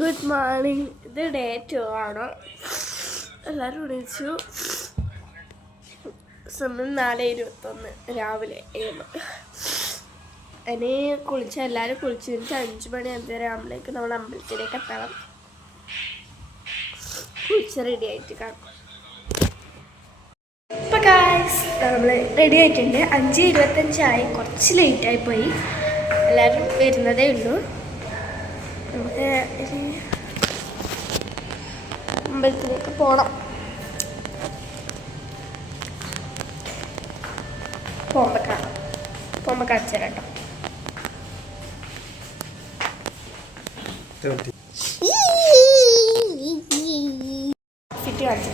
Good morning. ഇത് day 2 ആണ്. എല്ലാവരും വിളിച്ചു. സമയം 4:21 രാവിലെ 7. ഇനി എല്ലാവരും കുളിച്ച് കഴിഞ്ഞിട്ട് 5 മണി 5:30 നമ്മൾ അമ്പലത്തിലേക്ക് എത്തണം. കുളിച്ച് റെഡി ആയിട്ട് കാണും. ഇപ്പം ഗായ്സ് നമ്മൾ റെഡി ആയിട്ടുണ്ട്. 5:25 കുറച്ച് ലേറ്റായി പോയി. എല്ലാവരും വരുന്നതേ ഉള്ളൂ. നമുക്ക് അമ്പലത്തിലേക്ക് പോകണം. പോകുമ്പോൾ കാണിച്ചു തരാം കേട്ടോ. ഫിറ്റ് കാണിച്ചു.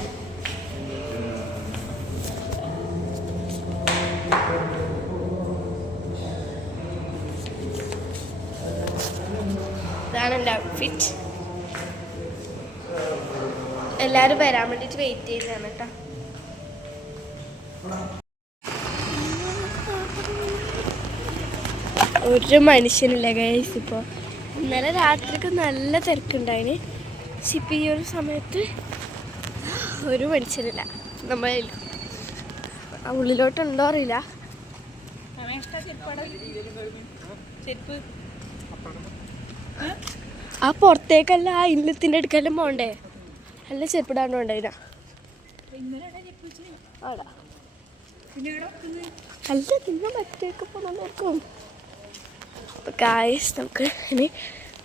ഇതാണ് എൻ്റെ ഔട്ട്ഫിറ്റ്. എല്ലാവരും വരാൻ വേണ്ടിയിട്ട് വെയിറ്റ് ചെയ്യുന്നതാണ് കേട്ടോ. ഒരു മനുഷ്യനില്ല ഗൈസ്. ഇപ്പോൾ ഇന്നലെ രാത്രിക്ക് നല്ല തിരക്കുണ്ടായിന്. പക്ഷെ ഇപ്പം ഈ ഒരു സമയത്ത് ഒരു മനുഷ്യനില്ല. നമ്മൾ ഉള്ളിലോട്ടുണ്ടോ അറിയില്ല. ആ പുറത്തേക്കല്ല, ആ ഇല്ലത്തിൻ്റെ അടുക്കെല്ലാം പോകണ്ടേ? നല്ല ചെരുപ്പിടാണ്ട് ഉണ്ടായില്ല. ആടാ അല്ല, നിങ്ങൾ മറ്റേക്ക് പോകണം. ഗായ്സ് നമുക്ക് ഇനി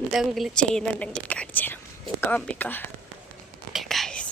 എന്തെങ്കിലും ചെയ്യുന്നുണ്ടെങ്കിൽ കാണിച്ചു തരാം. കാണിക്കാം. Okay guys.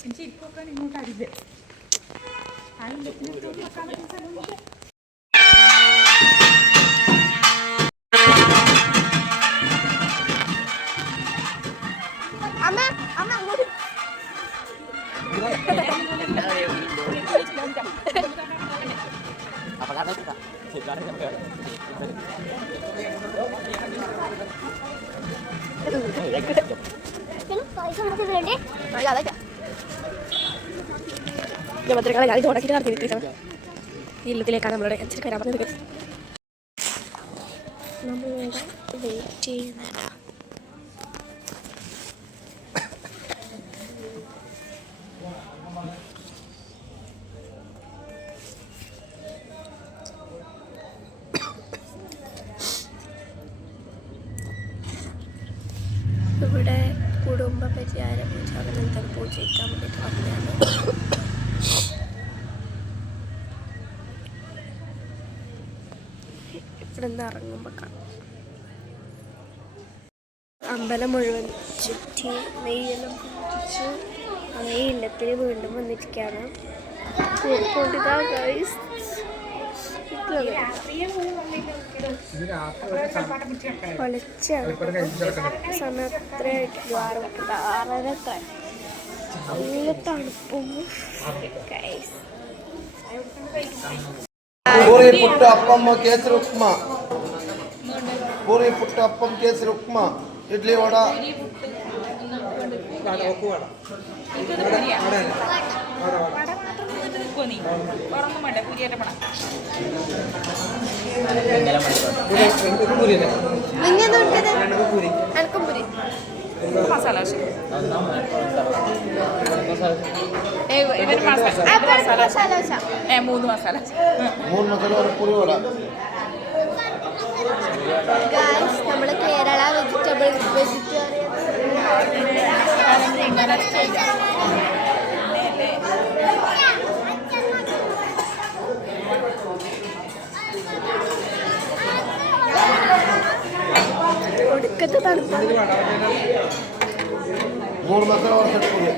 ഭദ്രകളെ ഞാൻ തുടക്കിയിട്ട് നടത്തിയിട്ടാണ് ഇല്ലത്തിലേക്കാണ് നമ്മളുടെ അച്ഛൻ വരാൻ പറഞ്ഞത്. നമ്മളിവിടെ വെയിറ്റ് ചെയ്യുന്നതാണ്. ഇവിടെ കുടുംബ പരിഹാര പൂജ അങ്ങനത്തെ പൂജയ്ക്കാൻ വേണ്ടിയിട്ട് വന്നതാണ്. ഇവിടെ നിന്ന് ഇറങ്ങുമ്പോൾ കാണാം. അമ്പലം മുഴുവൻ ചുറ്റി നെയ്യെല്ലാം പൊട്ടിച്ച് അതേ ഇല്ലത്തിൽ വീണ്ടും വന്നിരിക്കുകയാണ്. പൊളിച്ചാണ് സമയം എത്രയായിട്ട് 6:30 നല്ല തണുപ്പും. പൂരി പുട്ട് അപ്പം കേസരി ഉപ്മാ, പൂരി പുട്ട് അപ്പം കേസരി ഉപ്മാ, ഇഡ്ലി വട, മസാല മൂന്ന് മസാല ഒരു പൂരി വട. നമ്മൾ കേരള വെജിറ്റേറിയൻ ഒടുക്കത്തെ തണുപ്പ്. 3 മസാല വന്നിട്ടാകുമ്പോൾ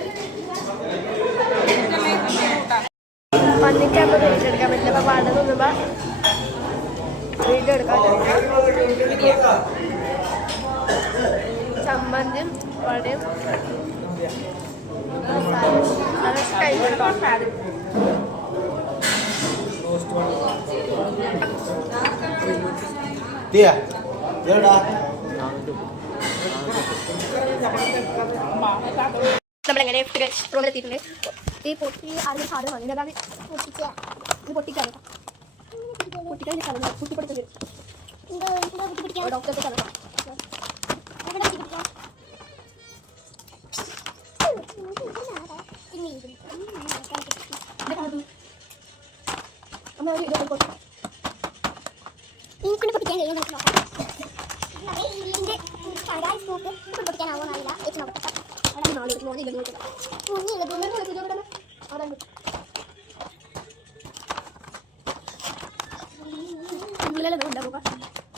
വീഡിയോ എടുക്കാൻ പറ്റില്ല. അപ്പോൾ പാട തോന്നുമ്പോൾ വീഡിയോ എടുക്കാൻ ചമ്മന്തിയും വടയും നമ്മളെങ്ങനെ റൂമിലെത്തിയിട്ടുണ്ട്. ഈ പൊട്ടി ആദ്യം സാധനം വാങ്ങി അതാണ് പൊട്ടിക്കാൻ കുട്ടിപ്പടിച്ചത് ഡോക്ടർക്ക് എനിക്കൊണ്ട് പൊട്ടിക്കാൻ കഴിയും നമുക്ക് നോക്കാം. ഇതിൻ്റെ കടായി സ്കൂപ്പ് പൊട്ടിക്കാനാവോ അറിയില്ല. ചേച്ചി നോക്കട്ടെ.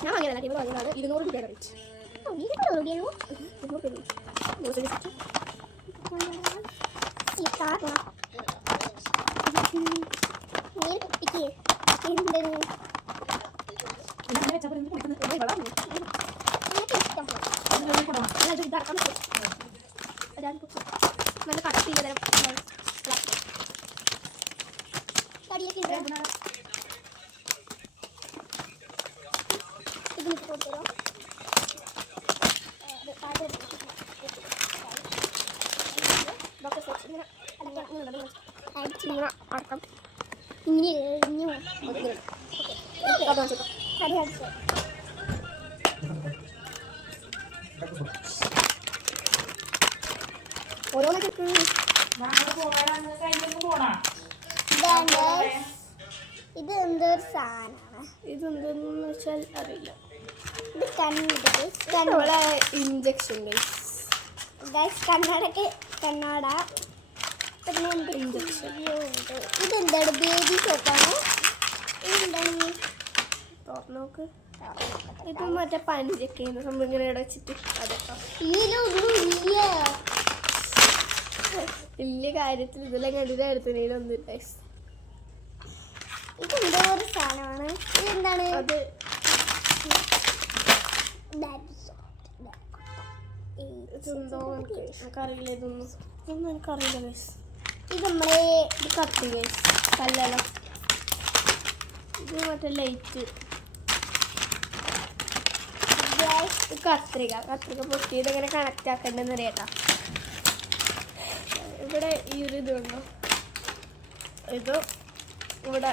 ഞാൻ വാങ്ങിയതല്ല, ടീം വാങ്ങിയതാണ്. 200 രൂപയുടെ റേറ്റ്. നല്ല കട്ടിയുള്ള ഇത് മിക്സ് കൊടുത്തോ. അടക്കം ഇത് എന്തൊരു സാധനമാണ്. ഇതെന്തെന്ന് വെച്ചാൽ അറിയില്ല. ഇത് കണ്ണട ഇഞ്ചക്ഷൻ കണ്ണടക്ക് കണ്ണട. പിന്നെ ഇഞ്ചക്ഷൻ. ഇതെന്താണ്? ബേബി സോപ്പാണ്. ഇതെന്താണ്? നോക്ക്. ഇത് മറ്റേ പഞ്ചൊക്കെ ചെയ്യുന്ന സംഭവം ഇങ്ങനെ ഇവിടെ വെച്ചിട്ട് അതൊക്കെ വലിയ കാര്യത്തിൽ ഇതെല്ലാം കണ്ടിട്ട് എടുത്തതിലൊന്നുമില്ല. ഇതെന്തോ ഒരു സാധനമാണ്. ഇതെന്താണ്? അത് ഇതെന്തോ എനിക്കറിയില്ല. ഇതൊന്നും എനിക്കറിയില്ല ഗൈസ്. ഇത് നമ്മളെ ഇത് കത്തി ഗൈസ്, കല്ലല്ല. ഇത് മറ്റേ ലൈറ്റ്. കത്രിക പൊട്ടിയത് എങ്ങനെ കണക്റ്റ് ആക്കണ്ടെന്ന് അറിയാട്ടാ. ഇവിടെ ഈ ഒരു ഇതുണ്ടോ, ഇത് ഇവിടെ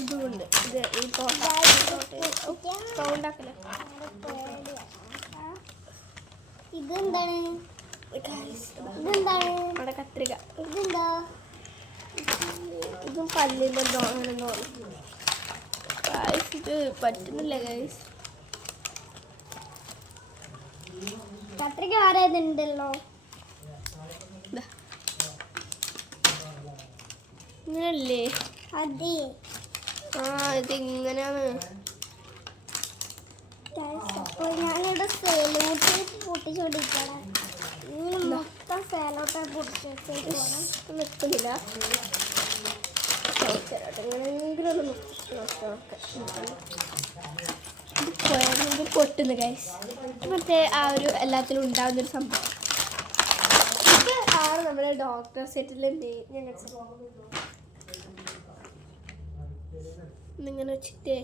ഇതുണ്ട്. ഇത് ഈ സൗണ്ടാക്കല്ലേ. ഇതെന്താണ്? ഇതെന്താണ്? അവിടെ കത്രിക. ഇതെന്താ? ഇതും പല്ലിൻ്റെ അങ്ങനെ തോന്നുന്നു. ഇത് പറ്റുന്നില്ല ഗൈസ്. കത്രിക ആരായതുണ്ടല്ലോ. ഇങ്ങനല്ലേ? അതെ. ഇതിങ്ങനെയാണ്. അപ്പോൾ ഞാനിവിടെ സേലോട്ട് പൊട്ടിച്ചോണ്ടിരിക്കണം. മൊത്തം സേലോട്ട് പൊട്ടിച്ചോണ്ടിരിക്കണം. നിൽക്കുന്നില്ല. എങ്ങനെയെങ്കിലും ഒന്ന് പൊട്ടുന്നു ഗൈസ്. മറ്റേ ആ ഒരു എല്ലാത്തിലും ഉണ്ടാകുന്നൊരു സംഭവം. ഇത് ആണ് നമ്മുടെ ഡോക്ടർ സെറ്റിലെ ഇങ്ങനെ വെച്ചിട്ട്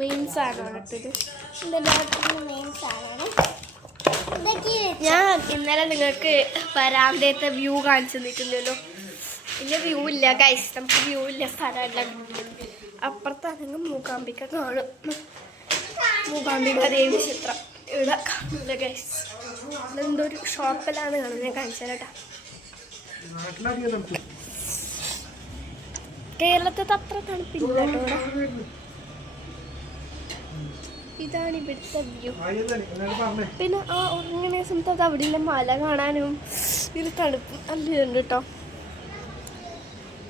മെയിൻ സാധനമാണ് ഇട്ടത്. ഞാൻ ഇന്നലെ നിങ്ങൾക്ക് വരാന്തത്തെ വ്യൂ കാണിച്ചു തന്നിട്ടില്ലല്ലോ. വലിയ വ്യൂ ഇല്ല ഗൈസ്, നമുക്ക് വ്യൂ ഇല്ല സ്ഥലമല്ല. അപ്പുറത്താണെങ്കിൽ മൂകാംബിക കാണും. മൂകാംബിക ദേവി ചിത്രം ഇവിടെ കാണില്ല ഗൈസ്. ഇതെന്തോ ഒരു ഷോപ്പിലാണ് കാണുന്നത്. ഞാൻ കാണിച്ചു തരാം. കേരളത്തെ അത്ര തണുപ്പില്ല കേട്ടോ ഇവിടെ. ഇതാണ് ഇവിടുത്തെ വ്യൂ. പിന്നെ ആ ഉറങ്ങുന്ന സമയത്ത് അത് അവിടെ നിന്ന് മല കാണാനും ഇത് തണുപ്പ് നല്ലുണ്ട് കേട്ടോ.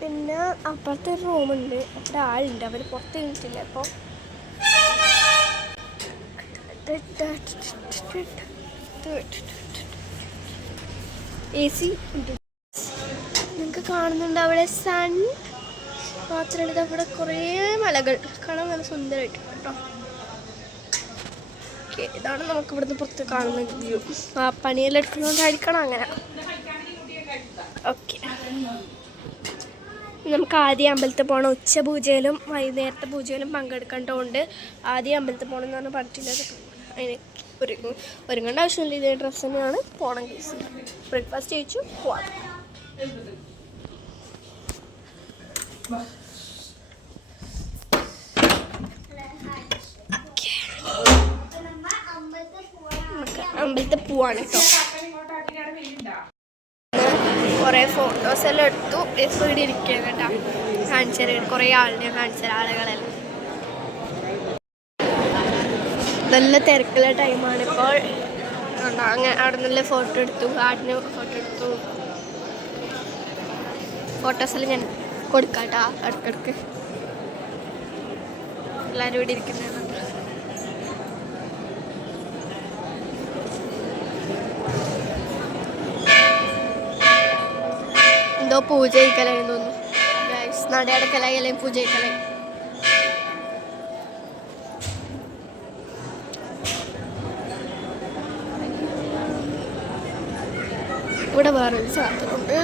പിന്നെ അപ്പുറത്തെ റൂമുണ്ട്. അവിടെ ആളുണ്ട്, അവർ പുറത്ത് നിന്നിട്ടില്ല. അപ്പോൾ AC ഉണ്ട്. നിങ്ങൾക്ക് കാണുന്നുണ്ട് അവിടെ സൺ മാത്രമല്ല അവിടെ കുറേ മലകൾ കാണാൻ നല്ല സുന്ദരമായിട്ട് കേട്ടോ. ഓക്കെ, ഇതാണ് നമുക്ക് ഇവിടുന്ന് പുറത്ത് കാണുന്ന വ്യൂ. ആ പണിയെല്ലാം എടുക്കുന്നതുകൊണ്ടായിരിക്കണം അങ്ങനെ. ഓക്കെ, നമുക്ക് ആദ്യം അമ്പലത്തിൽ പോകണം. ഉച്ചപൂജയിലും വൈകുന്നേരത്തെ പൂജയിലും പങ്കെടുക്കേണ്ടതുകൊണ്ട് ആദ്യം അമ്പലത്തിൽ പോകണം എന്നാണ് പറഞ്ഞിട്ടുള്ളത്. അതിന് ഒരുങ്ങേണ്ട ആവശ്യമില്ല. ഇതേ ഡ്രസ്സ് തന്നെയാണ് പോകണം. കേസ് ബ്രേക്ക്ഫാസ്റ്റ് കഴിച്ചു പോവാം. അമ്പലത്തിൽ പോവാണ് കേട്ടോ. കുറേ ഫോട്ടോസ് എല്ലാം എടുത്തു. ഇപ്പോൾ ഇവിടെ ഇരിക്കുകയാണ് കേട്ടോ. കാണിച്ചാൽ കുറേ ആളിനെ കാണിച്ചാൽ ആളുകളെല്ലാം നല്ല തിരക്കുള്ള ടൈമാണ് ഇപ്പോൾ. അങ്ങനെ അവിടെ നല്ല ഫോട്ടോ എടുത്തു, ഗാർഡന് ഫോട്ടോ എടുത്തു. ഫോട്ടോസെല്ലാം ഞാൻ കൊടുക്കാം കേട്ടോ ഇടയ്ക്കിടയ്ക്ക്. എല്ലാവരും ഇവിടെ ഇരിക്കുന്നതാണ്. എന്തോ പൂജ കഴിക്കലായി തോന്നുന്നു. നടയടക്കലായി അല്ലെങ്കിൽ പൂജ കഴിക്കലായി. ഇവിടെ വേറൊരു സാധനമുണ്ട്.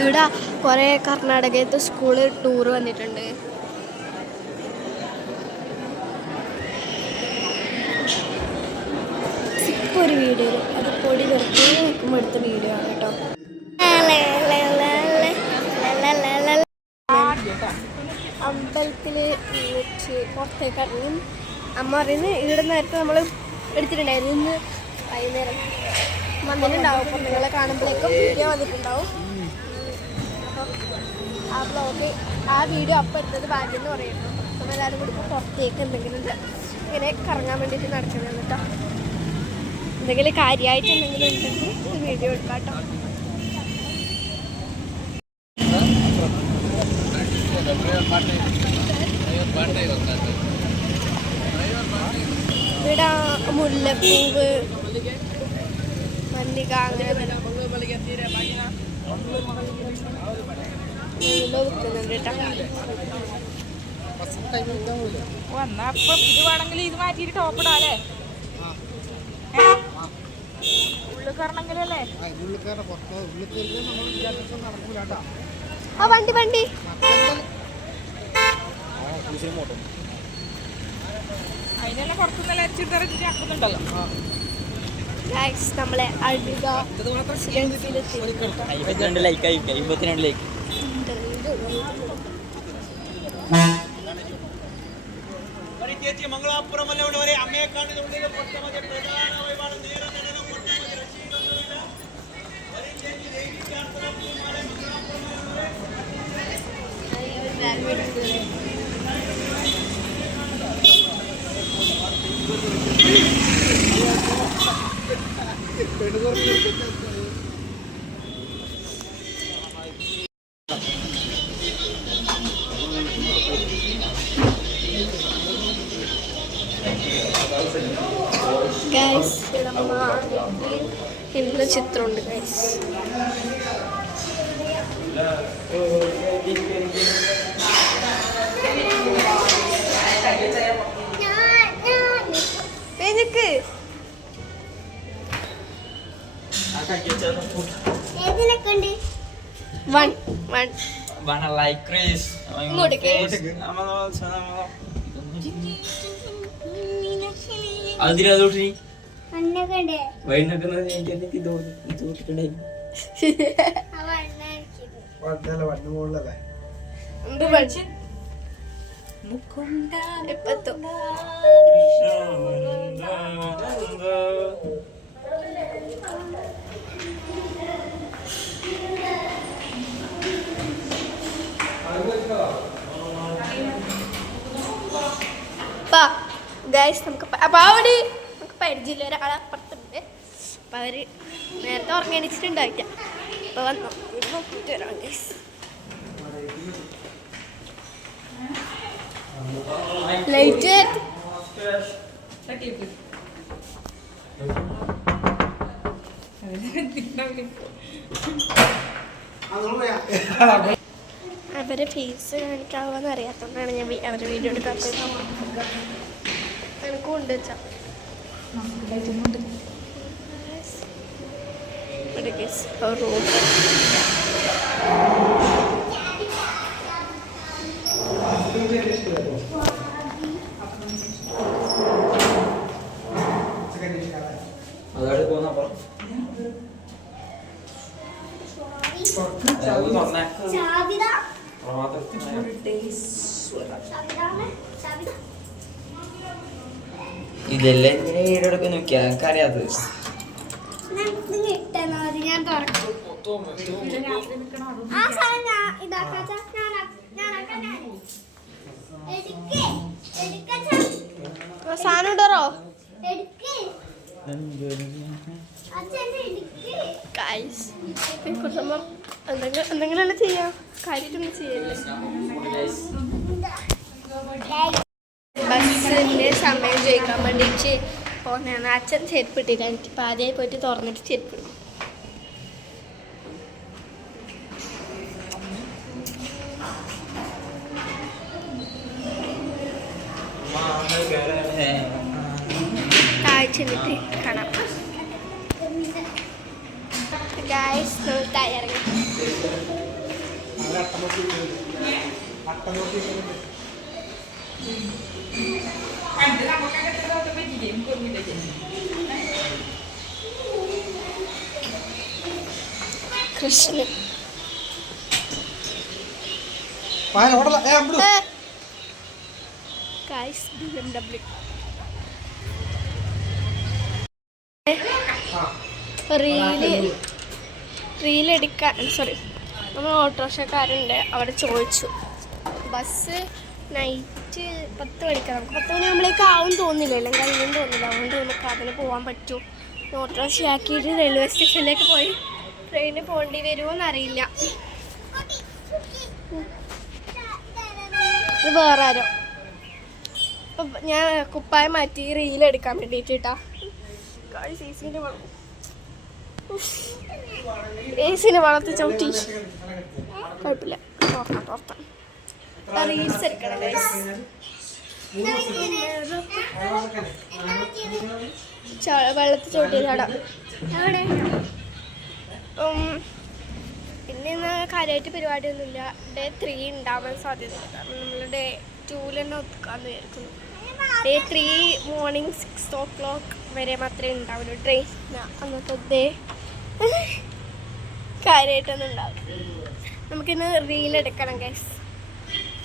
ഇവിടെ കുറേ കർണാടകത്തെ സ്കൂളിൽ ടൂർ വന്നിട്ടുണ്ട്. ഇപ്പോൾ ഒരു വീഡിയോ അത് പൊടി വെറുതെ നിൽക്കുമ്പോൾ എടുത്ത വീഡിയോ ആണ് കേട്ടോ. അമ്പലത്തിൽ വെച്ച് പുറത്തേക്ക് ഇറങ്ങും. അമ്മ പറയുന്നത് ഇവിടെ നേരത്തെ നമ്മൾ എടുത്തിട്ടുണ്ടായിരുന്നു. ഇന്ന് വൈകുന്നേരം വന്നിട്ടുണ്ടാവും. അപ്പം നിങ്ങളെ കാണുമ്പോഴേക്കും വീഡിയോ വന്നിട്ടുണ്ടാവും. ആ ബ്ലോഗ് ആ വീഡിയോ അപ്പം എടുത്തത് ഭാഗ്യം എന്ന് പറയുന്നു. അപ്പം എല്ലാവരും കൂടി പുറത്തേക്ക് എന്തെങ്കിലും ഇങ്ങനെ കറങ്ങാൻ വേണ്ടിയിട്ട് നടക്കുന്നത് കേട്ടോ. എന്തെങ്കിലും കാര്യമായിട്ട് എന്തെങ്കിലും ഉണ്ടെങ്കിൽ വീഡിയോ എടുക്കാം കേട്ടോ. ഇവിടെ മുല്ലപ്പൂവ്, മല്ലിക അങ്ങനെ വിൽക്കുന്നുണ്ട് ഇത് വേണമെങ്കിൽ ഇത് മാറ്റിയിട്ട് ടോപ്പ് ഇടാല്ലേ? ഉള്ളിൽ കയറണമെങ്കിലല്ലേ? ആ വണ്ടി വണ്ടി അതിനെല്ലാം പുറത്തുനിന്നെല്ലാം അരിച്ചിട്ട് ആക്കുന്നുണ്ടല്ലോ. നമ്മളെ അടിക ഗൈസ് ഇന്ന ചിത്രമുണ്ട് ഗൈസ്. എനിക്ക് വൺ വൺ like Chris. അതിലൂട്ടി വൈകുന്നേരം ഗൈസ് നമുക്ക് പാവടി നമുക്ക് പരിചയമില്ല ഒരാളെ അപ്പുറത്തുണ്ട്. അപ്പം അവർ നേരത്തെ ഉറങ്ങിച്ചിട്ടുണ്ടായില്ല. അപ്പോൾ വന്നു ഇവിടെ നോക്കിയിട്ട് വരാം ഗൈസ്. ലൈറ്റ് അവരെ ഫേസ് കാണിക്കാവെന്ന് അറിയാത്തതുകൊണ്ടാണ് ഞാൻ അവരുടെ വീഡിയോ എടുക്കാത്തത്. എനിക്കും ഉണ്ട് വെച്ചാൽ റോഡ് അതോടെ പോന്നപ്പോ ചാവിത ഇതെല്ലാം ഇങ്ങനെ ഈടൊക്കെ നോക്കിയാ എനിക്കറിയാത്തത് ഞാൻ തുറക്കും ആ സാധനം ഞാൻ ഇതാക്കാച്ച സാധനം ഇടറോ എന്തെങ്കിലും ചെയ്യാം കാര്യമായിട്ടൊന്നും ചെയ്യല്ലേ. ബസ്സിൻ്റെ സമയം ചോദിക്കാൻ വേണ്ടിയിട്ട് പോന്നെയാണ്. അച്ഛൻ ചെരുപ്പിട്ടില്ല. എനിക്കിപ്പോൾ ആദ്യമായി പോയിട്ട് തുറന്നിട്ട് ചെരുപ്പിടും. ചെന്നിട്ട് കാണാം. ഗായ്സ് നമ്മൾ തയ്യാറങ്ങി. കൃഷ്ണൻ ഗായ്സ് BMW റീലെടുക്കാൻ നമ്മൾ ഓട്ടോറിക്ഷക്കാരുണ്ട്. അവിടെ ചോദിച്ചു ബസ് നൈറ്റ് 10 മണിക്കാണ്. നമുക്ക് 10 മണിയാകുമ്പോഴേക്ക് ആവും തോന്നില്ലല്ലോ, കഴിയും തോന്നില്ല. അതുകൊണ്ട് നമുക്ക് അതിന് പോകാൻ പറ്റും. ഓട്ടോറിക്ഷ ആക്കിയിട്ട് റെയിൽവേ സ്റ്റേഷനിലേക്ക് പോയി ട്രെയിനിന് പോകേണ്ടി വരുമോ എന്നറിയില്ല. ഇത് വേറെ ആരോ. അപ്പം ഞാൻ കുപ്പായം മാറ്റി റീലെടുക്കാൻ വേണ്ടിയിട്ടാ. ഏസിന് വളർത്തി ചവിട്ടി കുഴപ്പമില്ല. തോർത്താം റീൽസ് എടുക്കണം. വെള്ളത്തിൽ ചവിട്ടി ചാടാം. അവിടെ പിന്നെ ഇന്ന് കാര്യമായിട്ട് പരിപാടിയൊന്നുമില്ല. Day 3 ഉണ്ടാവാൻ സാധ്യതയില്ല. കാരണം നമ്മൾ Day 2 തന്നെ ഒതുക്കാമെന്ന് വിചാരിക്കുന്നു. Day 3 മോർണിംഗ് 6 o'clock വരെ മാത്രമേ ഉണ്ടാവുള്ളൂ ട്രെയിൻ. അന്നത്തെ ഡേ കാര്യമായിട്ടൊന്നും ഉണ്ടാവും. നമുക്കിന്ന് റീലെടുക്കണം ഗൈസ്.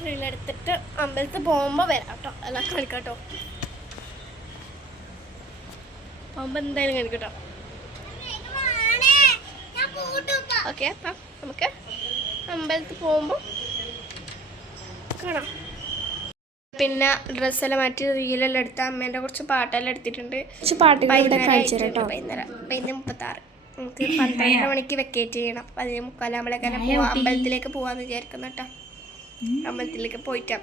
റീലെടുത്തിട്ട് അമ്പലത്തിൽ പോകുമ്പോൾ വരാം കേട്ടോ. എല്ലാം കളിക്കാട്ടോ. പോകുമ്പോൾ എന്തായാലും കളിക്കട്ടോ. ഓക്കെ, അപ്പം നമുക്ക് അമ്പലത്തിൽ പോകുമ്പോൾ കാണാം. പിന്നെ ഡ്രസ്സെല്ലാം മാറ്റി റീലെല്ലാം എടുത്ത അമ്മേൻ്റെ കുറച്ച് പാട്ടെല്ലാം എടുത്തിട്ടുണ്ട്. കുറച്ച് പാട്ടുകൾ വൈകുന്നേരം 36. നമുക്ക് 12 മണിക്ക് വെക്കേറ്റ് ചെയ്യണം. 11:45 പോവാം. അമ്പലത്തിലേക്ക് പോവാന്ന് വിചാരിക്കുന്നു കേട്ടോ. അമ്പലത്തിലേക്ക് പോയിട്ടാ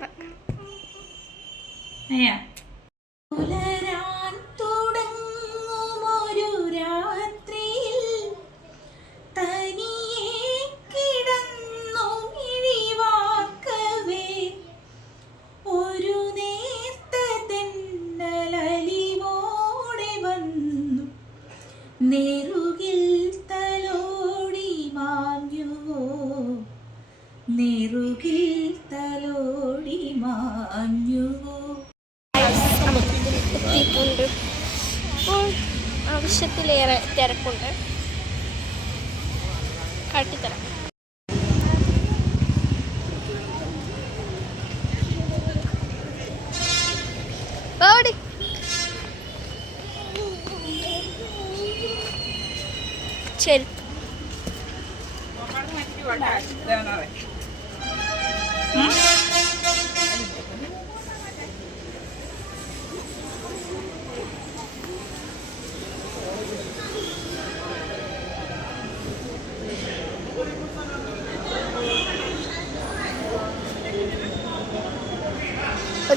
നെറുകിൽ തലോടി മാഞ്ഞുവോ, നെറുകിൽ തലോടി മാഞ്ഞുവോ. എത്തിയിട്ടുണ്ട്. അപ്പോൾ ആവശ്യത്തിലേറെ തിരക്കുണ്ട്. കാട്ടിത്തരാം. ഓടി ശരി.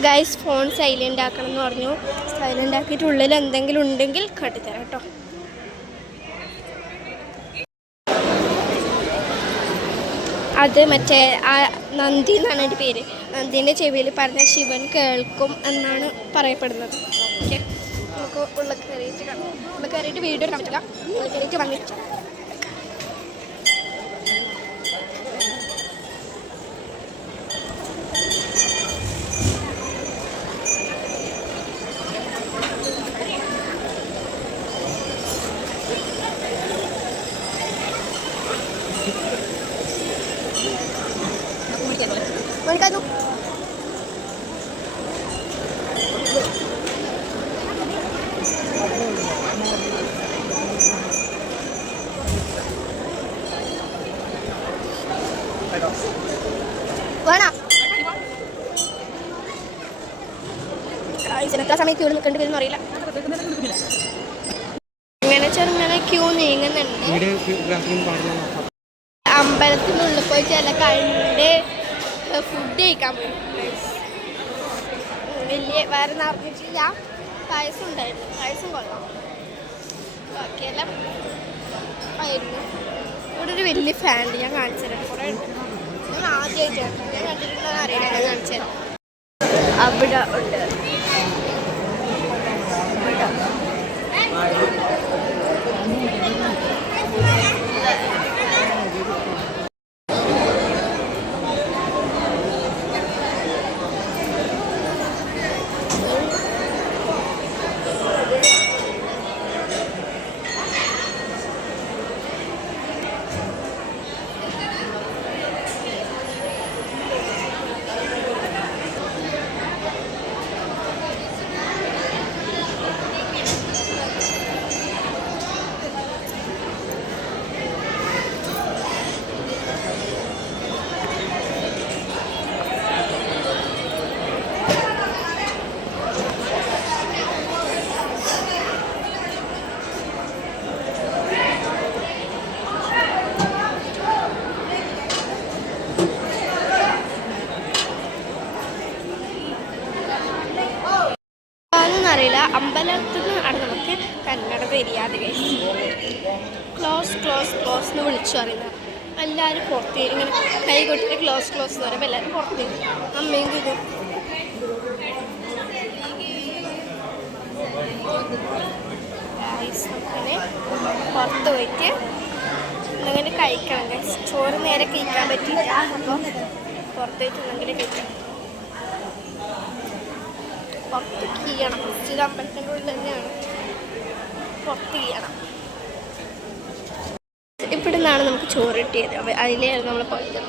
ഗൈസ് ഫോൺ സൈലൻ്റ് ആക്കണം എന്ന് പറഞ്ഞു. സൈലൻ്റ് ആക്കിയിട്ട് ഉള്ളിൽ എന്തെങ്കിലും ഉണ്ടെങ്കിൽ കാട്ടിത്തരാം കേട്ടോ. അത് മറ്റേ ആ നന്ദി എന്നാണ് എൻ്റെ പേര്. നന്ദീൻ്റെ ചെവിയിൽ പറഞ്ഞ ശിവൻ കേൾക്കും എന്നാണ് പറയപ്പെടുന്നത്. ഓക്കെ, നമുക്ക് ഉള്ളിൽ കയറിയിട്ട് കാണാം. ഉള്ളിൽ കയറിയിട്ട് വീഡിയോ എടുക്കാൻ പറ്റില്ല. ഉള്ളിൽ കയറിയിട്ട് വന്നിട്ട് നോക്കാന്നു വേണോ എത്ര സമയം ക്യൂ നിൽക്കേണ്ടി വരുമെന്ന് അറിയില്ല. ഇങ്ങനെ ചെറുങ്ങനെ ക്യൂ നീങ്ങുന്നുണ്ട്. അമ്പലത്തിനുള്ളിൽ പോയി ചില കണ്ട് ഫുഡ് കഴിക്കാൻ പോയി. വലിയ വേറെ നിറഞ്ഞിട്ടില്ല. പായസം ഉണ്ടായിരുന്നു. പായസം കൊള്ളാം. ബാക്കിയെല്ലാം ആയിരുന്നു. ഇവിടെ ഒരു വലിയ ഫാനുണ്ട്. ഞാൻ കാണിച്ചു തരാം. കുറേ ഉണ്ട്. ഞാൻ ആദ്യമായിട്ടാണ് ഞാൻ കണ്ടിട്ടുണ്ടെന്ന് അറിയില്ല. ഞാൻ കാണിച്ചു തരാം. അവിടെ ഉണ്ട്. അറിയില്ല. അമ്പലത്തിൽ നിന്നാണ് നമുക്ക് കന്നഡ தெரியாது. ക്ലോസ് ക്ലോസ് ക്ലോസ് എന്ന് വിളിച്ചു പറയുന്നത്. എല്ലാവരും പുറത്ത് ഇങ്ങനെ കൈ കൊട്ടിട്ട് ക്ലോസ് ക്ലോസ് എന്ന് പറയുമ്പോൾ എല്ലാവരും പുറത്ത് അമ്മയും ഇത് അങ്ങനെ പുറത്ത് പോയിട്ട് അങ്ങനെ കഴിക്കണം. ചോറ് നേരെ കഴിക്കാൻ പറ്റില്ല. അപ്പോൾ പുറത്ത് പോയിട്ട് എന്തെങ്കിലും കഴിക്കാം. പുറത്ത് കീയണം. ഇത് അമ്പലത്തിൻ്റെ ഉള്ളിൽ തന്നെയാണ്. പുറത്ത് കീയണം. ഇവിടെ നിന്നാണ് നമുക്ക് ചോറ് കിട്ടിയത്. അതിലായിരുന്നു നമ്മൾ പോയത്.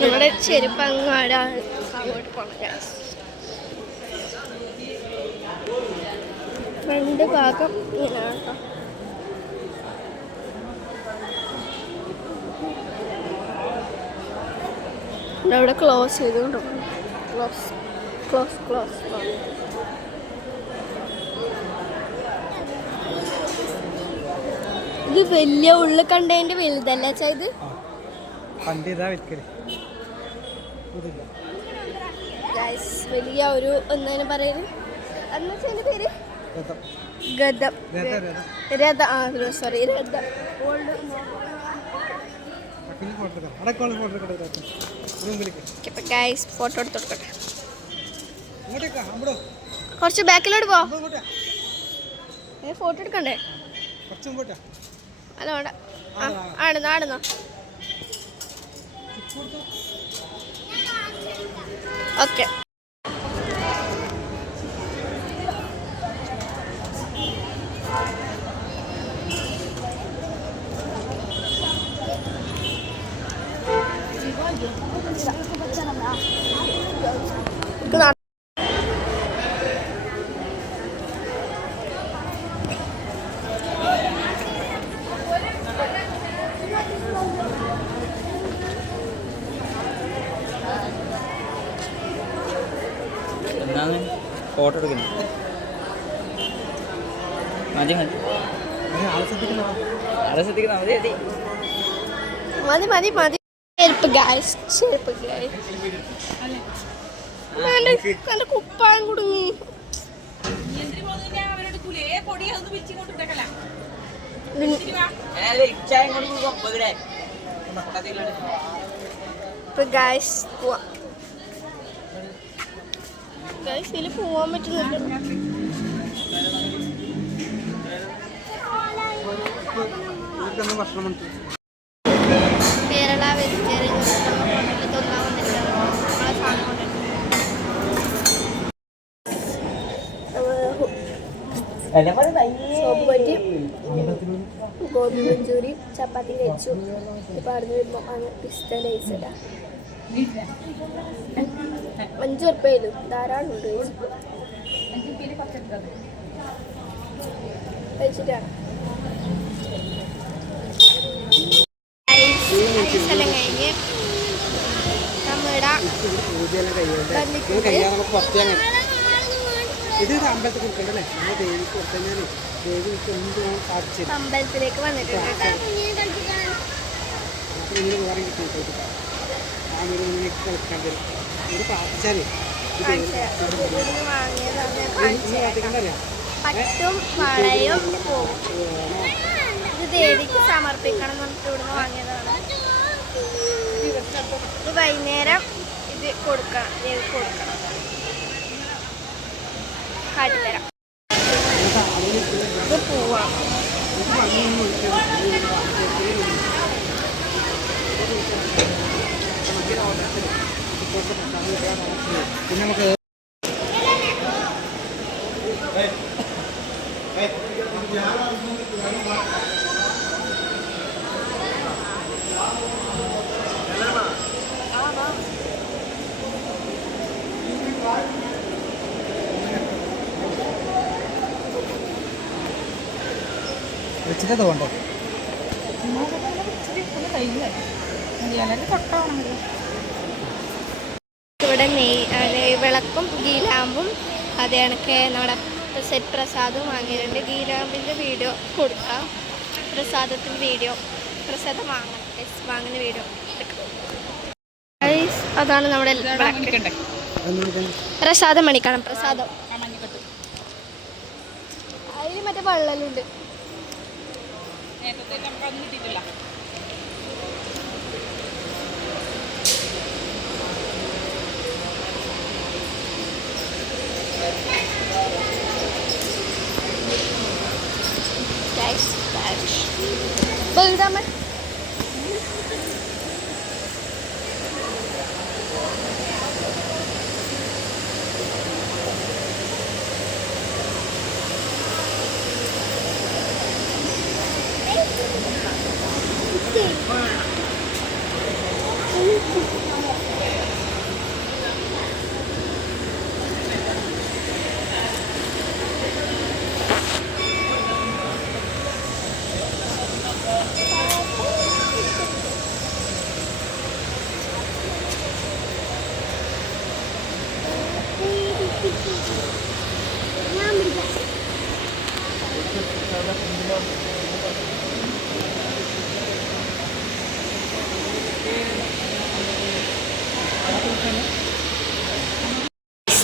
നമ്മുടെ ചെരുപ്പ് അങ്ങോട്ട് പോകണം. ഫ്രണ്ട് ഭാഗം ഇങ്ങനെയാണ് കേട്ടോ. അവിടെ ക്ലോസ് ചെയ്തുകൊണ്ട് ക്ലോസ് ക്ലോസ് ക്ലോസ് ക്ലോസ്. ഇത് വലിയ ഉള്ളിൽ കണ്ടതിൻ്റെ വലുതല്ല വെച്ചാ ഇത് വലിയ ഒരു ഒന്നതിന് പറയുന്നത് എന്ന് വെച്ചാൽ എൻ്റെ പേര് ഗദം രഥ. ആ സോറി രഥ. ഫോട്ടോ എടുത്ത് കൊടുക്കട്ടെ. കുറച്ച് ബാക്കിലോട്ട് പോ. ഫോട്ടോ എടുക്കണ്ടേ? അല്ല വേണ്ട. ആടുന്നോ ആടുന്നോ. ഓക്കെ. എന്നാണ് ഫോട്ടോ എടുക്കുന്നത്? മതി മതി മതി മതി മതി. ചെരുപ്പ് ഗായ്സ്, ചെരുപ്പ് ഗായ്സ്. കണ്ട കുപ്പായം കുടുങ്ങി. ഗായ്സ് പോവാം. ഗായ്സ് ഇതിൽ പോവാൻ പറ്റുന്നുണ്ട്. കേരള വെജിറ്റേറിയൻ തിന്നാൻ വന്നിട്ട് നമ്മളെ സാധനം കൊണ്ടിട്ട് സോപ്പ് പറ്റി ഗോബി മഞ്ചൂരി ചപ്പാത്തി കഴിച്ചു. ഇപ്പോൾ അവിടെ വരുമ്പോൾ ആണ് പിസ്ത ലൈസ് ഇടാം. 5 ഉറുപ്പ്യയില് ധാരാളം ഉണ്ട് കഴിച്ചിട്ടാണ്. ഐസെല്ലാം കഴിഞ്ഞ് നമ്മുടെ അമ്പലത്തിലേക്ക് വന്നിട്ടുണ്ട്. പട്ടും വളയും പോകും. ഇത് ദേവിക്ക് സമർപ്പിക്കണം എന്ന് പറഞ്ഞിട്ട് ഇവിടുന്ന് വാങ്ങിയതാണ്. ഇത് വൈകുന്നേരം ഇത് കൊടുക്കണം, ദേവിക്ക് കൊടുക്കണം. കാട്ടിത്തരാം. ഇത് പോവാം. പിന്നെ നമുക്ക് വെച്ചിട്ട് തോണ്ടേ ഇവിടെ നെയ്വിളക്കും ഗീലാമ്പും അതേ കണക്ക് നമ്മുടെ സെറ്റ് പ്രസാദും വാങ്ങിയിട്ടുണ്ട്. ഗീലാമ്പിൻ്റെ വീഡിയോ കൊടുക്കാം, പ്രസാദത്തിൻ്റെ വീഡിയോ, പ്രസാദം വാങ്ങുന്ന വീഡിയോ അതാണ് നമ്മുടെ പ്രസാദം മണിക്കണം. പ്രസാദം അതിൽ മറ്റേ വെള്ളലുണ്ട്. ബൽദാമ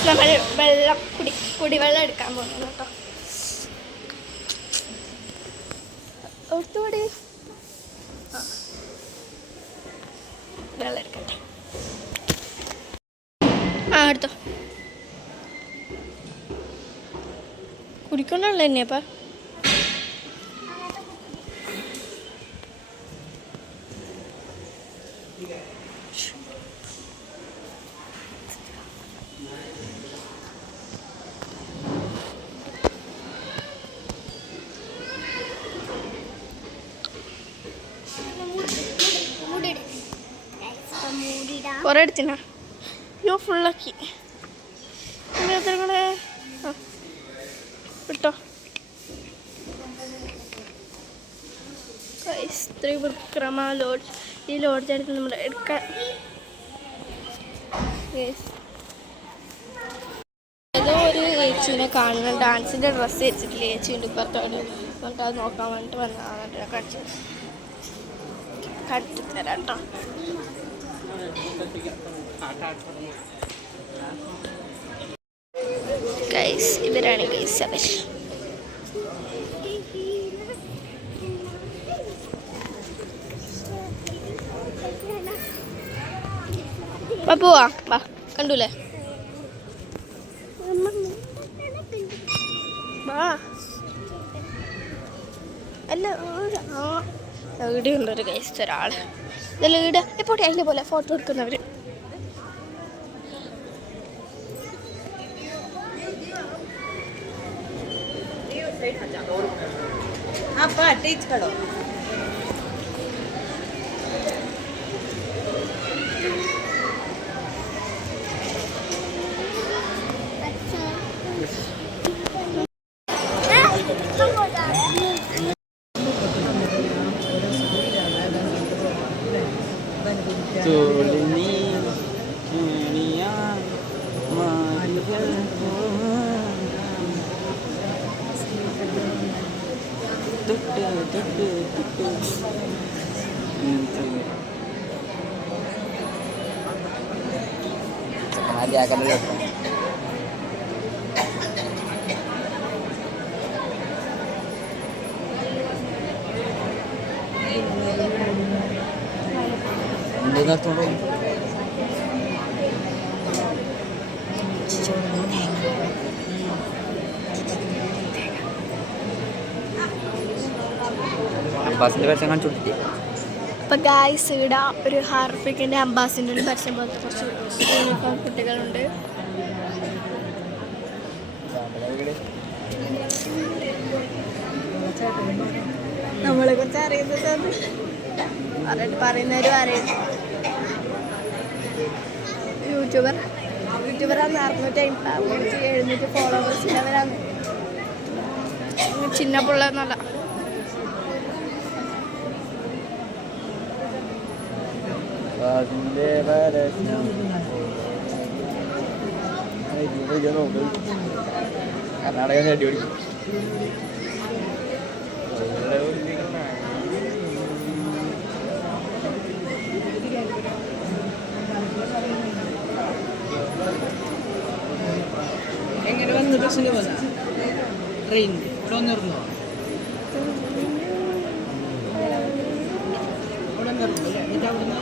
നമ്മൾ കുടിവെള്ളം എടുക്കാൻ പോകുന്നു കേട്ടോ. ഒത്തുകൂടി വെള്ളം എടുക്കട്ടെ. എടുത്തോ. കുടിക്കണല്ലോ തന്നെയപ്പാ. കുറേ എടുത്തിനാ. അയ്യോ ഫുള്ളാക്കി കൂടെ വിട്ടോ. ത്രിവിക്രമ ലോഡ്ജ്. ഈ ലോഡ്ജ് ആയിട്ട് നമ്മൾ എടുക്കാൻ ഏതോ ഒരു ഏച്ചീനെ കാണുന്ന ഡാൻസിൻ്റെ ഡ്രസ്സ് വെച്ചിട്ടില്ല. ഏച്ചിൻ്റെ ഇപ്പുറത്തോട് എന്നിട്ട് അത് നോക്കാൻ വേണ്ടിയിട്ട് വന്നതാണ്. കടിച്ചു തരാം കേട്ടോ. ഗൈസ് ഇവരാണ് ഗൈസ് അവർ. പോവാ വാ. കണ്ടൂലേ വാ. അല്ല ഇവിടെ ഉണ്ടൊരു ഗൈസ് ഒരാൾ. ഇതെല്ലാം ഇവിടെ എപ്പോഴും അതിലെ പോലെ ഫോട്ടോ എടുക്കുന്നവർ. അപ്പൊ ടീച്ചറോ അപ്പൊ ഗായ്സ് ഇവിടെ ഒരു ഹാർപ്പിക്കിന്റെ അംബാസിഡറിന്റെ പരസ്യം പോലത്തെ കുറച്ച് യൂണിഫോം കുട്ടികളുണ്ട്. നമ്മളെ കുറിച്ച് അറിയുന്നത് പറയുന്നവരും അറിയും. യൂട്യൂബറാണ് 670 ഫോളോവേഴ്സ് ഉള്ളവരാണ്. ചിന്ന പിള്ളന്നല്ല. കർണാടക അടിപൊളി. എങ്ങനെ വന്നു ബസ്സിന് പോകാം ട്രെയിൻ ഇവിടെ വന്നിരുന്നോ ഇവിടെ വന്നിരുന്നു അല്ലേ എന്നിട്ട് അവിടുന്ന്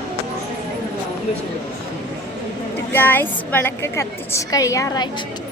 ഗായ്സ് വിളക്ക് കത്തിച്ച് കഴിയാറായിട്ടുണ്ട്.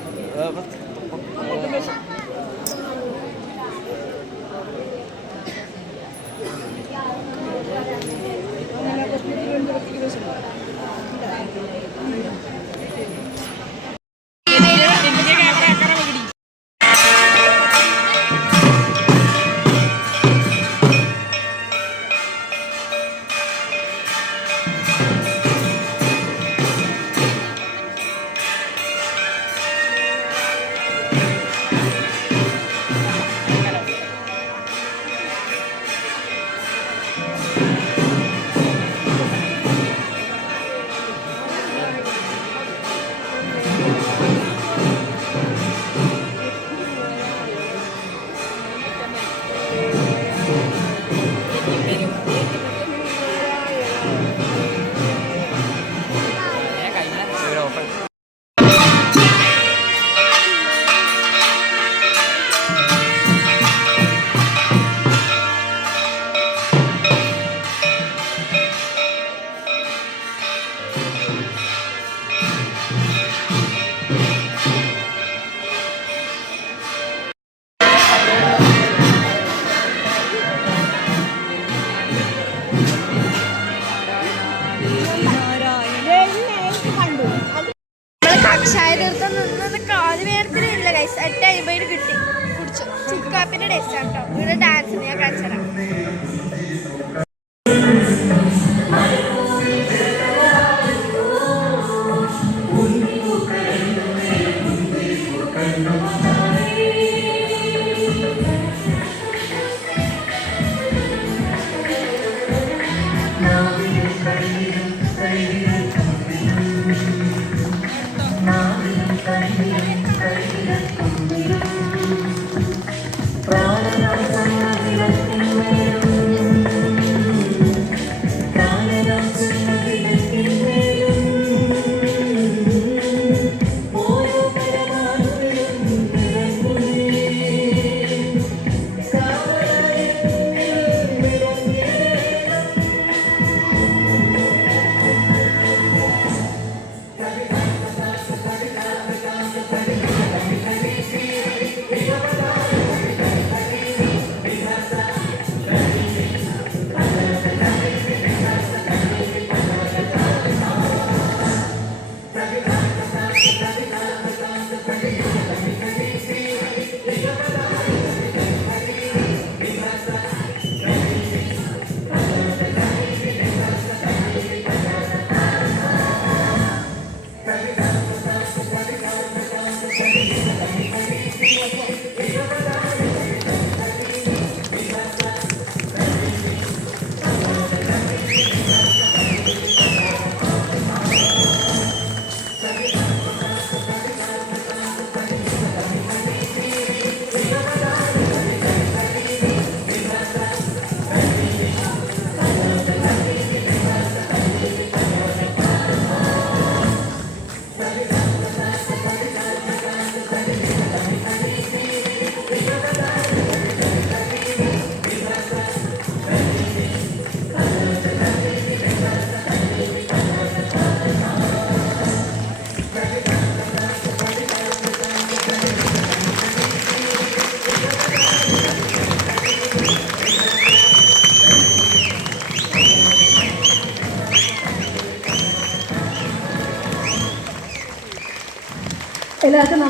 കക്ഷായതീർത്ഥം നിന്ന് കാല് വേർത്തിനില്ല ഗൈസ്. 850 കിട്ടി. കുടിച്ചു. ചുക്കാപ്പിന്റെ ടേസ്റ്റ് ആണ് കേട്ടോ. ഇവിടെ ഡാൻസ് ഞാൻ കാണിച്ചു തരാം.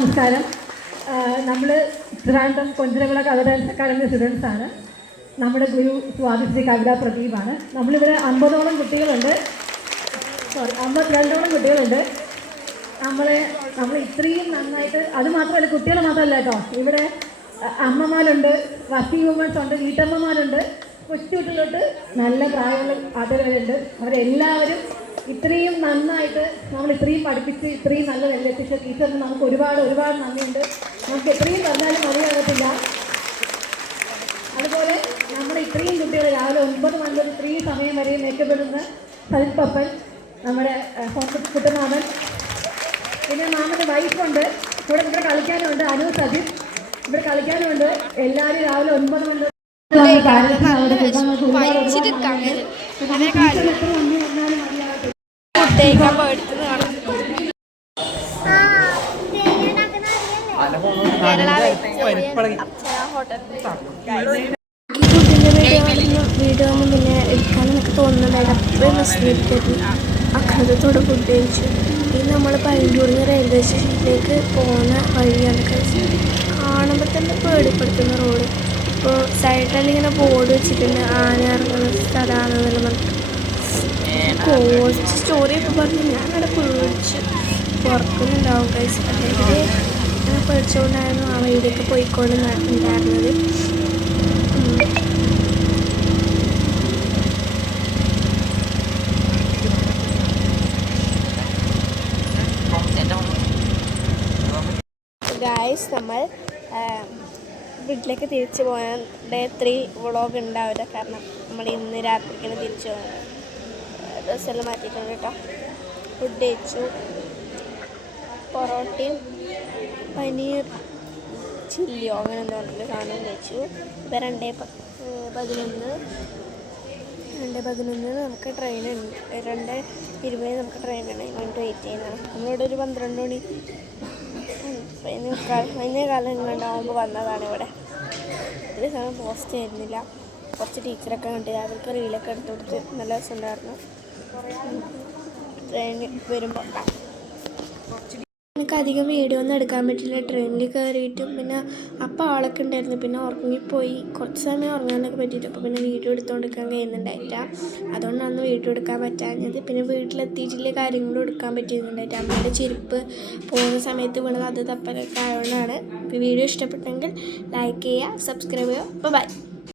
നമസ്കാരം. നമ്മൾ ട്രിവാൻഡ്രം കൊഞ്ചിരവിള കവിതാൻസ് അക്കാദമി സ്റ്റുഡൻസാണ്. നമ്മുടെ ഗുരു സ്വാതിശ്രീ കവിതാ പ്രദീപാണ്. നമ്മളിവിടെ 50ഓളം കുട്ടികളുണ്ട്, 52ഓളം കുട്ടികളുണ്ട്. നമ്മൾ ഇത്രയും നന്നായിട്ട്, അത് മാത്രമല്ല, കുട്ടികൾ മാത്രമല്ല കേട്ടോ, ഇവിടെ അമ്മമാരുണ്ട്, വർക്കിംഗ് വുമൻസ് ഉണ്ട്, വീട്ടമ്മമാരുണ്ട്, കൊച്ചുകുട്ടികളോട്ട് നല്ല പ്രായമുള്ള ആളുകളുണ്ട്. അവരെല്ലാവരും ഇത്രയും നന്നായിട്ട് നമ്മൾ ഇത്രയും പഠിപ്പിച്ച് ഇത്രയും നല്ല നെല്ലെത്തിച്ച ടീച്ചറിന് നമുക്ക് ഒരുപാട് നന്ദിയുണ്ട്. നമുക്ക് എത്രയും പറഞ്ഞാലും മതിയാകത്തില്ല. അതുപോലെ നമ്മൾ ഇത്രയും കുട്ടികൾ രാവിലെ 9 മണി മുതൽ ഇത്രയും സമയം വരെ മേക്കപ്പെടുന്ന സജിത് പപ്പൻ, നമ്മുടെ കുട്ടനാഥൻ, പിന്നെ മാമൻ്റെ വൈഫുണ്ട്, ഇവിടെ കളിക്കാനുണ്ട്, അനു സജിത് ഇവിടെ കളിക്കാനുണ്ട്. എല്ലാവരും രാവിലെ 9 മണി വീഡിയോ ഒന്നും പിന്നെ എടുക്കാനൊക്കെ തോന്നുന്നുണ്ടായിരുന്നു. അത്രയും വിഷമിക്കരുത്. അക്കാലത്തോടെ ഫുഡ് കഴിച്ചു. ഇത് നമ്മൾ പഴയൂരിൽ റെയിൽവേ സ്റ്റേഷനിലേക്ക് പോകുന്ന വഴിയാണ്. കാണുമ്പോൾ തന്നെ പേടിപ്പെടുത്തുന്ന റോഡ്. ഇപ്പോൾ സൈഡിൽ ഇങ്ങനെ ബോർഡ് വെച്ചിട്ടുണ്ട്, ആന ഇറങ്ങുന്ന സ്ഥലമാണെന്നുള്ള നമുക്ക് കുറച്ച് സ്റ്റോറിയൊക്കെ പറഞ്ഞ് ഞാനവിടെ പേടിച്ച് പുറക്കുന്നുണ്ടാവും കഴിച്ച്. അല്ലെങ്കിൽ ഞാൻ പേടിച്ചുകൊണ്ടായിരുന്നു ആ വഴിയിലേക്ക് പോയിക്കൊണ്ട് ഉണ്ടായിരുന്നത്. ഗായ്സ്, നമ്മൾ വീട്ടിലേക്ക് തിരിച്ചു പോകാൻ ഡേ 3 വ്ളോഗ് ഉണ്ടാവില്ല. കാരണം നമ്മൾ ഇന്ന് രാത്രിക്കാണ് തിരിച്ചു പോകുന്നത്. ഡ്രസ്സെല്ലാം മാറ്റിയിട്ടുണ്ട് കേട്ടോ. ഫുഡ് കഴിച്ചു. പൊറോട്ടയും പനീർ ചില്ലിയോ അങ്ങനെ എന്തോ ഉണ്ടല്ലോ സാധനം കഴിച്ചു. ഇപ്പോൾ 2:11 നമുക്ക് ട്രെയിനുണ്ട്. 2:20 നമുക്ക് ട്രെയിനുണ്ട്. അതിന് വെയിറ്റ് ചെയ്യുന്നതാണ്. നമ്മളിവിടെ ഒരു 12 മണി 15 കാലം ഉണ്ടാകുമ്പോൾ വന്നതാണ് ഇവിടെ. ഇതിൽ സമയം പോസ്റ്റ് ചെയ്യുന്നില്ല. കുറച്ച് ടീച്ചറൊക്കെ കണ്ട് അവർക്ക് റീലൊക്കെ എടുത്തു കൊടുത്ത് നല്ല രസമുണ്ടായിരുന്നു. ട്രെയിനിൽ വരുമ്പോൾ എനിക്ക് അധികം വീഡിയോ ഒന്നും എടുക്കാൻ പറ്റില്ല. ട്രെയിനിൽ കയറിയിട്ടും പിന്നെ അപ്പോൾ ആളൊക്കെ ഉണ്ടായിരുന്നു. പിന്നെ ഉറങ്ങിപ്പോയി, കുറച്ച് സമയം ഉറങ്ങാനൊക്കെ പറ്റിയിട്ട്. അപ്പോൾ പിന്നെ വീഡിയോ എടുത്തുകൊണ്ടിരിക്കാൻ കഴിയുന്നുണ്ടായിട്ടാ. അതുകൊണ്ടാണ് വീഡിയോ എടുക്കാൻ പറ്റാഞ്ഞത്. പിന്നെ വീട്ടിലെത്തിയിട്ടുള്ള കാര്യങ്ങളും എടുക്കാൻ പറ്റിയിട്ടുണ്ടായിട്ട്. അമ്മയുടെ ചെരുപ്പ് പോകുന്ന സമയത്ത് വീണത് അത് തപ്പലൊക്കെ ആയതുകൊണ്ടാണ്. വീഡിയോ ഇഷ്ടപ്പെട്ടെങ്കിൽ ലൈക്ക് ചെയ്യുക, സബ്സ്ക്രൈബ് ചെയ്യുക. ബൈ.